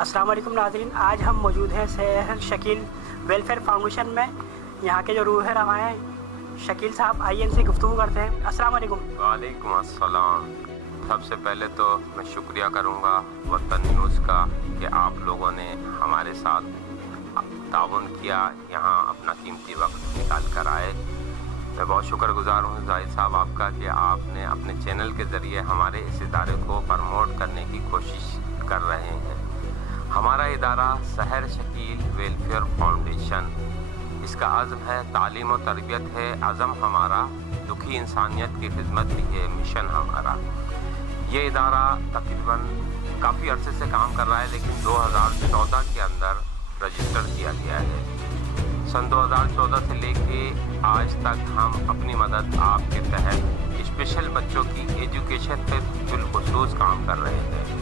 अस्सलाम वालेकुम नाज़रीन, आज हम मौजूद हैं सहर शकील वेलफेयर फाउंडेशन में। यहाँ के जो रूह रवा हैं शकील साहब, आइए इनसे गुफ्तगू करते हैं। अस्सलाम वालेकुम। वालेकुम अस्सलाम। सबसे पहले तो मैं शुक्रिया करूँगा वतन न्यूज़ का कि आप लोगों ने हमारे साथ ताउन किया, यहाँ अपना कीमती वक्त निकाल कर आए। मैं बहुत शुक्रगुजार हूँ जाहिद साहब आपका कि आपने अपने चैनल के ज़रिए हमारे इस इदारे को प्रमोट करने की कोशिश कर रहे हैं। हमारा इदारा सहर शकील वेलफेयर फाउंडेशन, इसका अज़्म है तालीम और तरबियत है अज़म हमारा, दुखी इंसानियत की खिदमत भी है मिशन हमारा। ये इदारा तकरीबन काफ़ी अरसे से काम कर रहा है, लेकिन 2014 के अंदर रजिस्टर किया गया है। सन 2014 से लेके आज तक हम अपनी मदद आपके तहत स्पेशल बच्चों की एजुकेशन पे बिलखुसूस काम कर रहे हैं।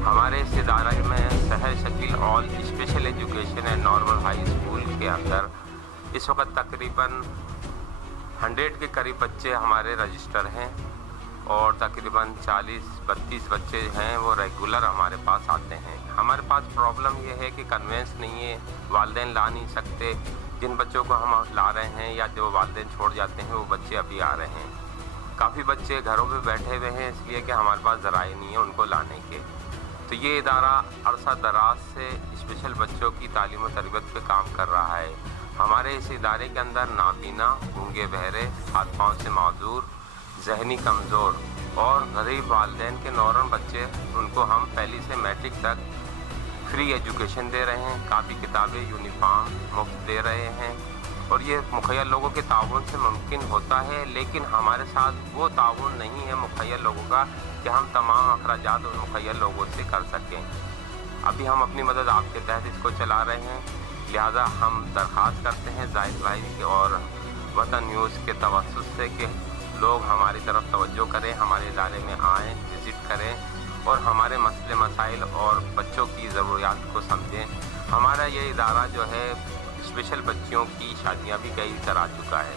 हमारे इस इदारे में सहर Shakeel all special education and normal high school के अंदर इस वक्त तकरीबन 100 के करीब बच्चे हमारे रजिस्टर हैं और तकरीबन 40-32 बच्चे हैं वो रेगुलर हमारे पास आते हैं। हमारे पास प्रॉब्लम ये है कि कन्वेंस नहीं है, वालिदैन ला नहीं सकते। जिन बच्चों को हम ला रहे हैं या जो वालिदैन छोड़ जाते हैं वो बच्चे अभी आ रहे हैं। काफ़ी बच्चे घरों पे बैठे हुए हैं इसलिए कि हमारे पास ज़राए नहीं है उनको लाने के। तो ये इदारा अरसा दराज से स्पेशल बच्चों की तालीम और तरबियत पे काम कर रहा है। हमारे इस इदारे के अंदर नाबीना, गूंगे बहरे, हाथ पाँव से माजूर, जहनी कमज़ोर और गरीब वालिदैन के नौरन बच्चे, उनको हम पहली से मैट्रिक तक फ्री एजुकेशन दे रहे हैं। काफ़ी किताबें, यूनिफॉर्म मुफ्त दे रहे हैं और ये मुखैर लोगों के ताउन से मुमकिन होता है, लेकिन हमारे साथ वो ताउन नहीं है मुखैर लोगों का कि हम तमाम अखराजात और मुखैर लोगों से कर सकें। अभी हम अपनी मदद आपके तहत इसको चला रहे हैं, लिहाजा हम दरख्वास्त करते हैं जाहिद भाई और वतन न्यूज़ के तवस्सुस से कि लोग हमारी तरफ तवज्जो करें, हमारे इदारे में आएँ, विज़िट करें और हमारे मसले मसाइल और बच्चों की ज़रूरियात को समझें। हमारा ये इदारा जो है स्पेशल बच्चियों की शादियां भी कई करा चुका है।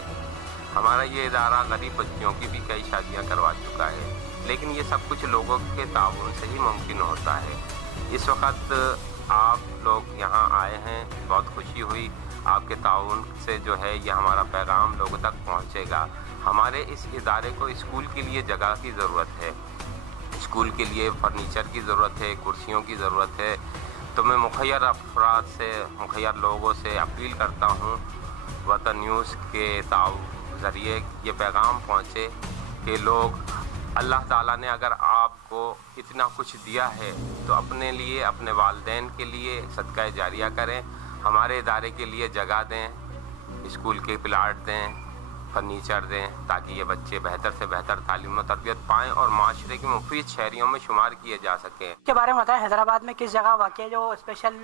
हमारा ये इदारा गरीब बच्चियों की भी कई शादियां करवा चुका है, लेकिन ये सब कुछ लोगों के ताउन से ही मुमकिन होता है। इस वक्त आप लोग यहाँ आए हैं, बहुत खुशी हुई। आपके ताउन से जो है ये हमारा पैगाम लोगों तक पहुँचेगा। हमारे इस इदारे को स्कूल के लिए जगह की ज़रूरत है, स्कूल के लिए फर्नीचर की ज़रूरत है, कुर्सियों की ज़रूरत है। तो मैं मुखैर अफराद से, मुखैर लोगों से अपील करता हूँ वतन न्यूज़ के ज़रिए ये पैगाम पहुँचे कि लोग, अल्लाह ताला ने अगर आपको इतना कुछ दिया है तो अपने लिए, अपने वालिदैन के लिए सदका जारिया करें। हमारे इदारे के लिए जगह दें, स्कूल के प्लाट दें, फर्नीचर दें, ताकि ये बच्चे बेहतर से बेहतर तालीम और तरबियत पाएँ और माशरे के मुफीद शहरियों में शुमार किए जा सकें। के बारे में बताएं, हैदराबाद में किस जगह वाक़ई जो स्पेशल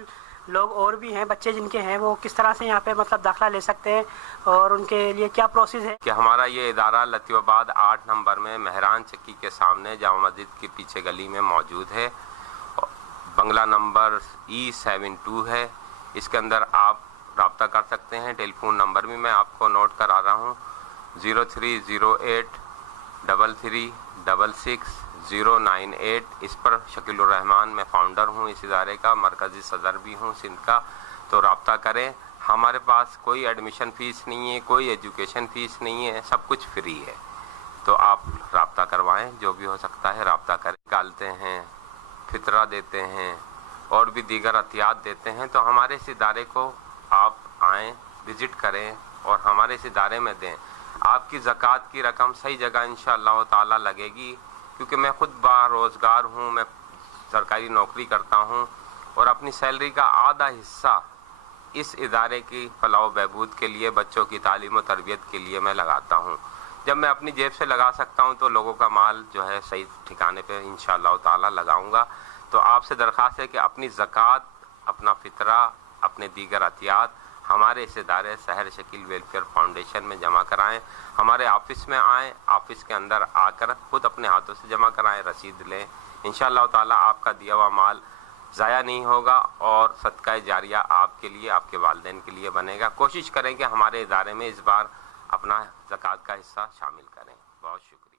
लोग और भी हैं, बच्चे जिनके हैं, वो किस तरह से यहाँ पे मतलब दाखिला ले सकते हैं और उनके लिए क्या प्रोसेस है? कि हमारा ये इदारा लतीफ़ाबाद 8 नंबर में मेहरान चक्की के सामने जामा मस्जिद के पीछे गली में मौजूद है। बंगला नंबर E72 है। इसके अंदर आप रब्ता कर सकते हैं। टेलीफोन नंबर भी मैं आपको नोट करा रहा हूँ, 0308 33 66 098। इस पर शकीलुर रहमान, मैं फाउंडर हूँ इस इदारे का, मरकज़ी सदर भी हूँ सिंध का। तो रब्ता करें। हमारे पास कोई एडमिशन फ़ीस नहीं है, कोई एजुकेशन फ़ीस नहीं है, सब कुछ फ्री है। तो आप रब्ता करवाएं, जो भी हो सकता है रब्ता करें। निकालते हैं, फितरा देते हैं और भी दीगर अतियात देते हैं। तो हमारे इस इदारे को आप आएँ, विज़िट करें और हमारे इस इदारे में दें। आपकी ज़कात की रकम सही जगह इंशाअल्लाह ताला लगेगी, क्योंकि मैं ख़ुद बारोज़गार हूँ, मैं सरकारी नौकरी करता हूँ और अपनी सैलरी का आधा हिस्सा इस इदारे की फलाह बहबूद के लिए, बच्चों की तालीम और तरबियत के लिए मैं लगाता हूँ। जब मैं अपनी जेब से लगा सकता हूँ तो लोगों का माल जो है सही ठिकाने पे इंशाअल्लाह ताला लगाऊंगा। तो आपसे दरख्वास्त है कि अपनी ज़कात, अपना फ़ितरा, अपने दीगर अतियात हमारे इस इदारे सहर शकील वेलफेयर फाउंडेशन में जमा कराएं। हमारे ऑफिस में आएँ, ऑफिस के अंदर आकर खुद अपने हाथों से जमा कराएं, रसीद लें। इंशाअल्लाह ताला आपका दिया हुआ माल ज़ाया नहीं होगा और सदका जारिया आपके लिए, आपके वालिदैन के लिए बनेगा। कोशिश करें कि हमारे इदारे में इस बार अपना ज़कात का हिस्सा शामिल करें। बहुत शुक्रिया।